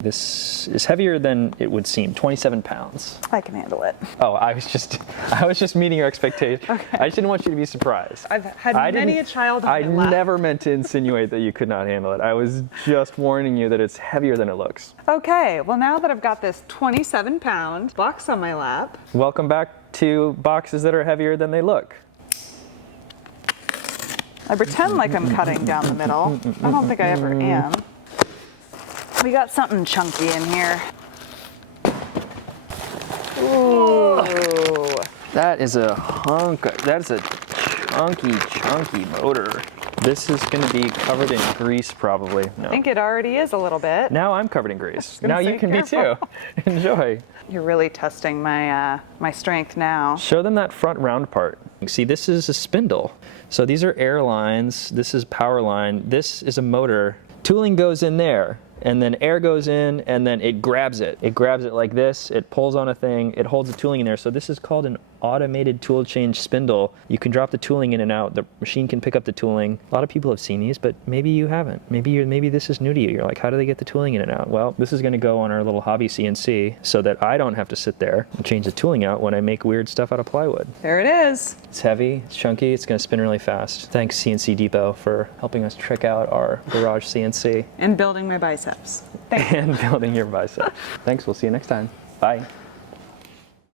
This is heavier than it would seem, 27 pounds. I can handle it. Oh, I was just meeting your expectation. Okay. I just didn't want you to be surprised. I've had many a child on I my lap. never meant to insinuate that you could not handle it. I was just warning you that it's heavier than it looks. Okay, well now that I've got this 27-pound box on my lap. Welcome back to boxes that are heavier than they look. I pretend like I'm cutting down the middle. I don't think I ever am. We got something chunky in here. Ooh. That is a chunky motor. This is going to be covered in grease probably. No. I think it already is a little bit. Now I'm covered in grease. gonna Now say, you can careful. be too. Enjoy. You're really testing my my strength now. Show them that front round part. See, this is a spindle. So these are air lines. This is power line. This is a motor. Tooling goes in there, and then air goes in, and then it grabs it. It grabs it like this. It pulls on a thing. It holds the tooling in there. So this is called an automated tool change spindle. You can drop the tooling in and out. The machine can pick up the tooling. A lot of people have seen these, but maybe you haven't. Maybe this is new to you. You're like, how do they get the tooling in and out? Well, this is going to go on our little hobby CNC so that I don't have to sit there and change the tooling out when I make weird stuff out of plywood. There it is. It's heavy, it's chunky, it's going to spin really fast. Thanks CNC Depot for helping us trick out our garage CNC. And building my biceps. Thank you. And building your bicep. Thanks, we'll see you next time. Bye.